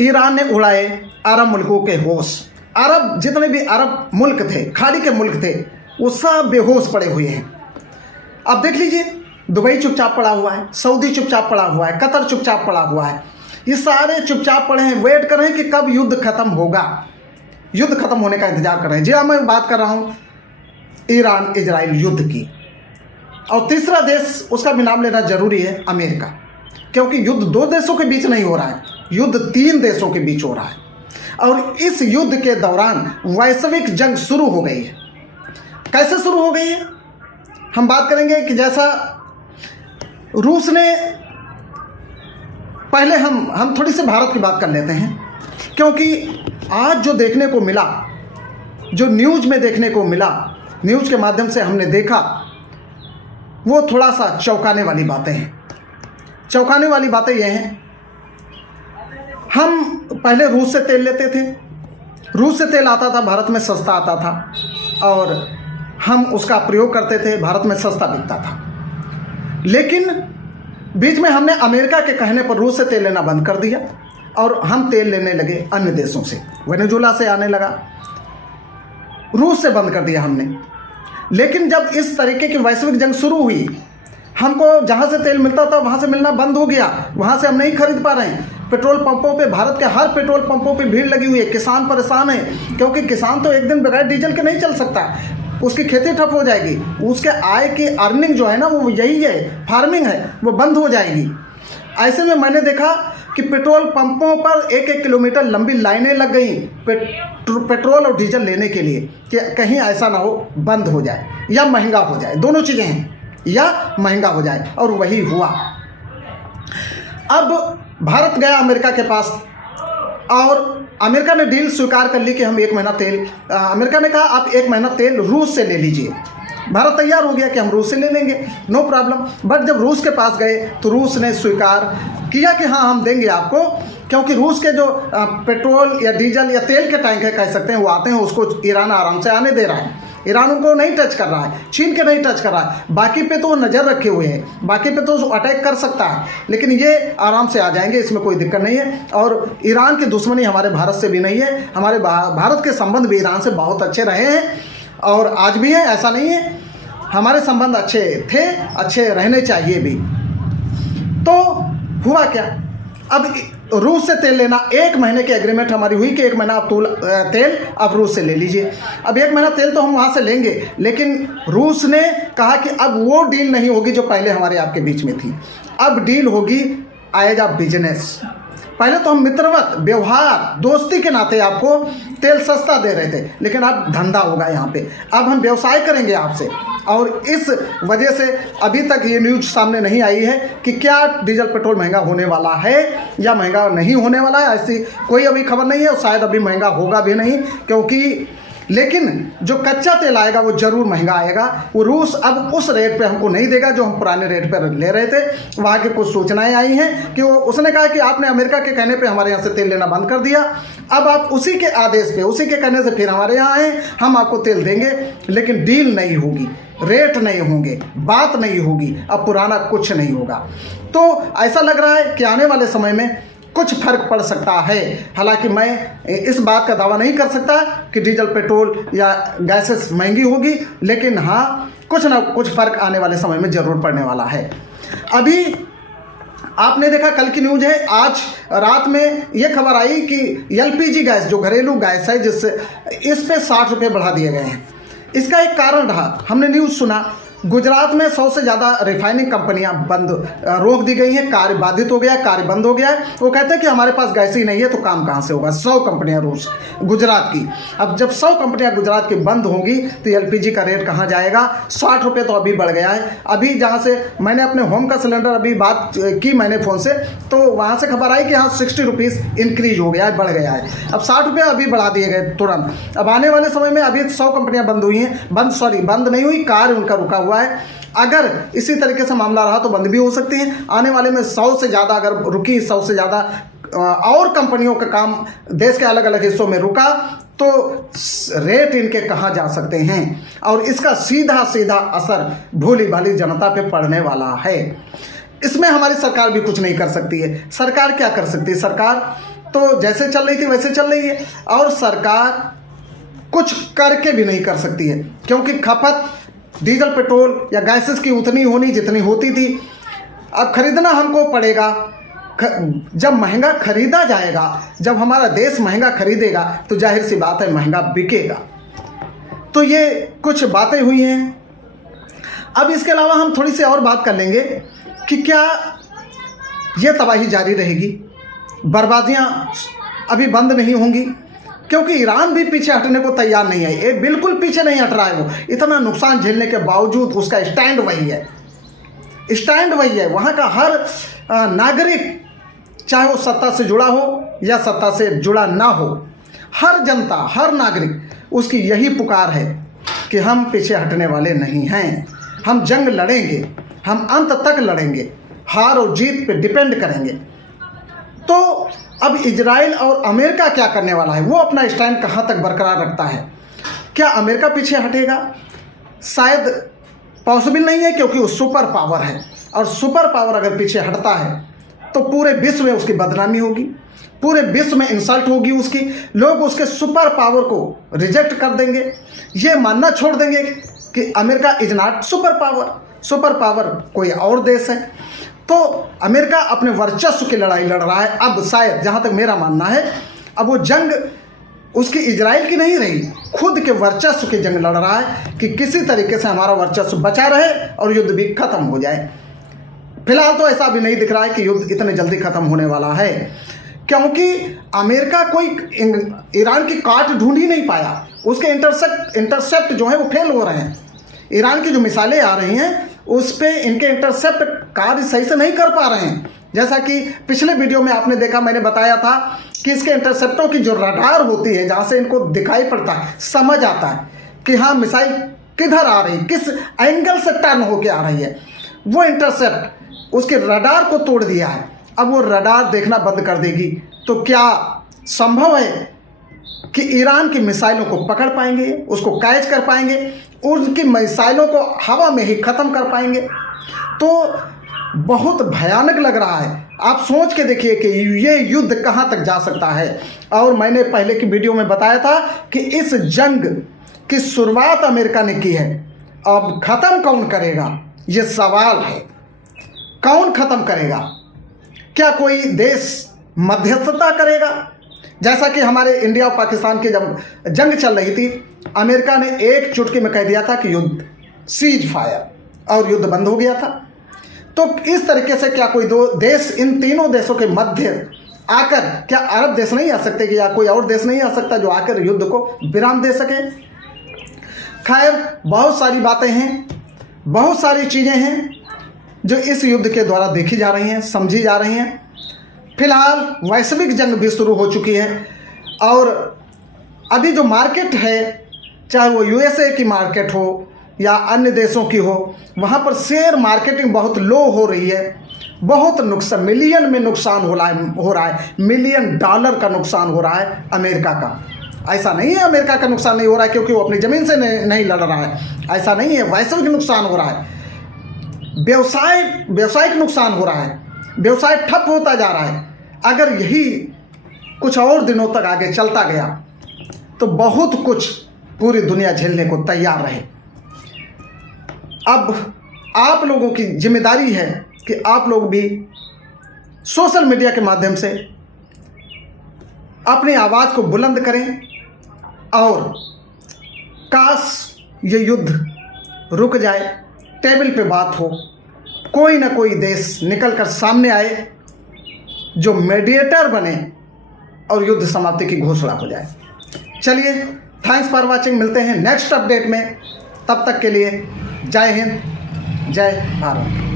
Iran ने उड़ाए अरब मुल्कों के होश। अरब जितने भी अरब मुल्क थे, खाड़ी के मुल्क थे, वो सब बेहोश पड़े हुए हैं। अब देख लीजिए, दुबई चुपचाप पड़ा हुआ है, सऊदी चुपचाप पड़ा हुआ है, कतर चुपचाप पड़ा हुआ है, ये सारे चुपचाप पड़े हैं, वेट कर रहे हैं कि कब युद्ध खत्म होगा। युद्ध खत्म होने का इंतजार कर रहे हैं। जी हाँ, मैं बात कर रहा हूँ ईरान इजराइल युद्ध की। और तीसरा देश, उसका भी नाम लेना जरूरी है, अमेरिका, क्योंकि युद्ध दो देशों के बीच नहीं हो रहा है, युद्ध तीन देशों के बीच हो रहा है। और इस युद्ध के दौरान वैश्विक जंग शुरू हो गई है। कैसे शुरू हो गई है, हम बात करेंगे कि जैसा रूस ने, पहले हम थोड़ी सी भारत की बात कर लेते हैं, क्योंकि आज जो देखने को मिला, जो न्यूज़ में देखने को मिला, न्यूज़ के माध्यम से हमने देखा, वो थोड़ा सा चौंकाने वाली बातें हैं। चौंकाने वाली बातें ये हैं, हम पहले रूस से तेल लेते थे, रूस से तेल आता था, भारत में सस्ता आता था और हम उसका प्रयोग करते थे, भारत में सस्ता बिकता था। लेकिन बीच में हमने अमेरिका के कहने पर रूस से तेल लेना बंद कर दिया और हम तेल लेने लगे अन्य देशों से, वेनेजुएला से आने लगा, रूस से बंद कर दिया हमने। लेकिन जब इस तरीके की वैश्विक जंग शुरू हुई, हमको जहाँ से तेल मिलता था वहाँ से मिलना बंद हो गया, वहाँ से हम नहीं खरीद पा रहे हैं। पेट्रोल पंपों पे, भारत के हर पेट्रोल पंपों पे भीड़ लगी हुई है, किसान परेशान है, क्योंकि किसान तो एक दिन बगैर डीजल के नहीं चल सकता, उसकी खेती ठप हो जाएगी, उसके आय की अर्निंग जो है ना, वो यही है, फार्मिंग है, वो बंद हो जाएगी। ऐसे में मैंने देखा कि पेट्रोल पंपों पर 1-1 किलोमीटर लंबी लाइनें लग गई पेट्रोल और डीजल लेने के लिए, कि कहीं ऐसा ना हो बंद हो जाए या महंगा हो जाए, दोनों चीज़ें हैं, या महंगा हो जाए, और वही हुआ। अब भारत गया अमेरिका के पास और अमेरिका ने डील स्वीकार कर ली कि हम 1 महीना तेल, अमेरिका ने कहा आप 1 महीना तेल रूस से ले लीजिए। भारत तैयार हो गया कि हम रूस से ले लेंगे, नो प्रॉब्लम। बट जब रूस के पास गए तो रूस ने स्वीकार किया कि हाँ हम देंगे आपको, क्योंकि रूस के जो पेट्रोल या डीजल या तेल के टैंक है, कह सकते हैं, वो आते हैं, उसको ईरान आराम से आने दे रहा है, ईरान उनको नहीं टच कर रहा है, चीन के नहीं टच कर रहा है, बाकी पे तो वो नज़र रखे हुए हैं, बाकी पे तो अटैक कर सकता है, लेकिन ये आराम से आ जाएंगे, इसमें कोई दिक्कत नहीं है। और ईरान की दुश्मनी हमारे भारत से भी नहीं है, हमारे भारत के संबंध भी ईरान से बहुत अच्छे रहे हैं और आज भी है, ऐसा नहीं है, हमारे संबंध अच्छे थे, अच्छे रहने चाहिए भी। तो हुआ क्या, अब रूस से तेल लेना, 1 महीने की एग्रीमेंट हमारी हुई कि 1 महीना आप तेल आप रूस से ले लीजिए। अब 1 महीना तेल तो हम वहाँ से लेंगे, लेकिन रूस ने कहा कि अब वो डील नहीं होगी जो पहले हमारे आपके बीच में थी, अब डील होगी एज अ बिजनेस। पहले तो हम मित्रवत, व्यवहार, दोस्ती के नाते आपको तेल सस्ता दे रहे थे, लेकिन अब धंधा होगा यहाँ पे, अब हम व्यवसाय करेंगे आपसे। और इस वजह से अभी तक ये न्यूज़ सामने नहीं आई है कि क्या डीजल पेट्रोल महंगा होने वाला है या महंगा नहीं होने वाला है, ऐसी कोई अभी खबर नहीं है, और शायद अभी महंगा होगा भी नहीं, क्योंकि लेकिन जो कच्चा तेल आएगा वो ज़रूर महंगा आएगा। वो रूस अब उस रेट पे हमको नहीं देगा जो हम पुराने रेट पर ले रहे थे। वहाँ की कुछ सूचनाएं आई हैं कि वो, उसने कहा कि आपने अमेरिका के कहने पे हमारे यहाँ से तेल लेना बंद कर दिया, अब आप उसी के आदेश पे, उसी के कहने से फिर हमारे यहाँ आए, हम आपको तेल देंगे, लेकिन डील नहीं होगी, रेट नहीं होंगे, बात नहीं होगी, अब पुराना कुछ नहीं होगा। तो ऐसा लग रहा है कि आने वाले समय में कुछ फर्क पड़ सकता है। हालांकि मैं इस बात का दावा नहीं कर सकता कि डीजल पेट्रोल या गैसेस महंगी होगी, लेकिन हाँ कुछ ना कुछ फर्क आने वाले समय में ज़रूर पड़ने वाला है। अभी आपने देखा, कल की न्यूज़ है, आज रात में ये खबर आई कि एलपीजी गैस, जो घरेलू गैस है, जिससे इस पे 60 रुपये बढ़ा दिए गए हैं। इसका एक कारण रहा, हमने न्यूज़ सुना, गुजरात में 100 से ज़्यादा रिफाइनिंग कंपनियां बंद, रोक दी गई हैं, कार्य बाधित हो गया है, कार्य बंद हो गया है। वो कहते हैं कि हमारे पास गैस ही नहीं है तो काम कहाँ से होगा। 100 कंपनियां गुजरात की, अब जब 100 कंपनियां गुजरात की बंद होंगी तो एलपीजी का रेट कहाँ जाएगा। 60 रुपये तो अभी बढ़ गया है। अभी जहाँ से मैंने अपने होम का सिलेंडर अभी बात की मैंने फ़ोन से, तो वहाँ से खबर आई कि हाँ 60 रुपीज़ इंक्रीज हो गया है, बढ़ गया है। अब 60 रुपये अभी बढ़ा दिए गए तुरंत। अब आने वाले समय में, अभी 100 कंपनियां बंद हुई हैं, बंद नहीं हुई, कार्य उनका रुका हुआ है। अगर इसी तरीके से मामला रहा तो बंद भी हो सकती हैं। आने वाले में 100 से ज़्यादा अगर रुकी, 100 से ज़्यादा और कंपनियों का काम देश के अलग अलग हिस्सों में रुका, तो रेट इनके कहाँ जा सकते हैं, और इसका सीधा सीधा असर भोली भाली जनता पे पड़ने वाला है। इसमें हमारी सरकार भी कुछ नहीं कर सकती है। सरकार क्या कर सकती है, सरकार तो जैसे चल रही थी वैसे चल रही है, और सरकार कुछ करके भी नहीं कर सकती है, क्योंकि खपत डीजल पेट्रोल या गैसेस की उतनी होनी जितनी होती थी। अब खरीदना हमको पड़ेगा। जब महंगा खरीदा जाएगा, जब हमारा देश महंगा खरीदेगा तो जाहिर सी बात है महंगा बिकेगा। तो ये कुछ बातें हुई हैं। अब इसके अलावा हम थोड़ी सी और बात कर लेंगे कि क्या ये तबाही जारी रहेगी, बर्बादियां अभी बंद नहीं होंगी, क्योंकि ईरान भी पीछे हटने को तैयार नहीं है। ये बिल्कुल पीछे नहीं हट रहा है। वो इतना नुकसान झेलने के बावजूद उसका स्टैंड वही है, स्टैंड वही है। वहाँ का हर नागरिक, चाहे वो सत्ता से जुड़ा हो या सत्ता से जुड़ा ना हो, हर जनता, हर नागरिक उसकी यही पुकार है कि हम पीछे हटने वाले नहीं हैं, हम जंग लड़ेंगे, हम अंत तक लड़ेंगे, हार और जीत पे डिपेंड करेंगे। तो अब इजराइल और अमेरिका क्या करने वाला है, वो अपना स्टैंड कहाँ तक बरकरार रखता है। क्या अमेरिका पीछे हटेगा? शायद पॉसिबल नहीं है, क्योंकि वो सुपर पावर है, और सुपर पावर अगर पीछे हटता है तो पूरे विश्व में उसकी बदनामी होगी, पूरे विश्व में इंसल्ट होगी उसकी। लोग उसके सुपर पावर को रिजेक्ट कर देंगे, ये मानना छोड़ देंगे कि America is not super power, super power कोई और देश है। तो अमेरिका अपने वर्चस्व की लड़ाई लड़ रहा है। अब शायद, जहाँ तक मेरा मानना है, अब वो जंग उसकी इजराइल की नहीं रही, खुद के वर्चस्व की जंग लड़ रहा है कि किसी तरीके से हमारा वर्चस्व बचा रहे और युद्ध भी खत्म हो जाए। फिलहाल तो ऐसा भी नहीं दिख रहा है कि युद्ध इतने जल्दी खत्म होने वाला है, क्योंकि अमेरिका कोई ईरान की काट ढूंढ ही नहीं पाया। उसके इंटरसेप्ट जो है वो फेल हो रहे हैं। ईरान की जो मिसाइलें आ रही हैं उस पे इनके इंटरसेप्ट कार्य सही से नहीं कर पा रहे हैं। जैसा कि पिछले वीडियो में आपने देखा, मैंने बताया था कि इसके इंटरसेप्टरों की जो रडार होती है, जहाँ से इनको दिखाई पड़ता है, समझ आता है कि हाँ मिसाइल किधर आ रही, किस एंगल से टर्न होके आ रही है, वो इंटरसेप्ट उसके रडार को तोड़ दिया है। अब वो रडार देखना बंद कर देगी तो क्या संभव है कि ईरान की मिसाइलों को पकड़ पाएंगे, उसको कैच कर पाएंगे, उनकी मिसाइलों को हवा में ही ख़त्म कर पाएंगे? तो बहुत भयानक लग रहा है। आप सोच के देखिए कि ये युद्ध कहाँ तक जा सकता है। और मैंने पहले की वीडियो में बताया था कि इस जंग की शुरुआत अमेरिका ने की है, अब ख़त्म कौन करेगा ये सवाल है। कौन ख़त्म करेगा? क्या कोई देश मध्यस्थता करेगा? जैसा कि हमारे इंडिया और पाकिस्तान की जब जंग चल रही थी, अमेरिका ने एक चुटकी में कह दिया था कि युद्ध सीज फायर, और युद्ध बंद हो गया था। तो इस तरीके से क्या कोई दो देश, इन तीनों देशों के मध्य आकर, क्या अरब देश नहीं आ सकते कि, या कोई और देश नहीं आ सकता जो आकर युद्ध को विराम दे सके? खैर, बहुत सारी बातें हैं, बहुत सारी चीज़ें हैं जो इस युद्ध के द्वारा देखी जा रही हैं, समझी जा रही हैं। फिलहाल वैश्विक जंग भी शुरू हो चुकी है, और अभी जो मार्केट है, चाहे वो यूएसए की मार्केट हो या अन्य देशों की हो, वहाँ पर शेयर मार्केटिंग बहुत लो हो रही है। बहुत नुकसान, मिलियन में नुकसान हो रहा है, $मिलियन का नुकसान हो रहा है अमेरिका का। ऐसा नहीं है अमेरिका का नुकसान नहीं हो रहा है क्योंकि वो अपनी ज़मीन से नहीं लड़ रहा है, ऐसा नहीं है। वैश्विक नुकसान हो रहा है, व्यवसायिक नुकसान हो रहा है, व्यवसाय ठप होता जा रहा है। अगर यही कुछ और दिनों तक आगे चलता गया तो बहुत कुछ पूरी दुनिया झेलने को तैयार रहे। अब आप लोगों की जिम्मेदारी है कि आप लोग भी सोशल मीडिया के माध्यम से अपनी आवाज़ को बुलंद करें, और काश ये युद्ध रुक जाए, टेबल पे बात हो, कोई ना कोई देश निकल कर सामने आए जो मीडिएटर बने और युद्ध समाप्ति की घोषणा हो जाए। चलिए, थैंक्स फॉर वाचिंग, मिलते हैं नेक्स्ट अपडेट में। तब तक के लिए जय हिंद, जय भारत।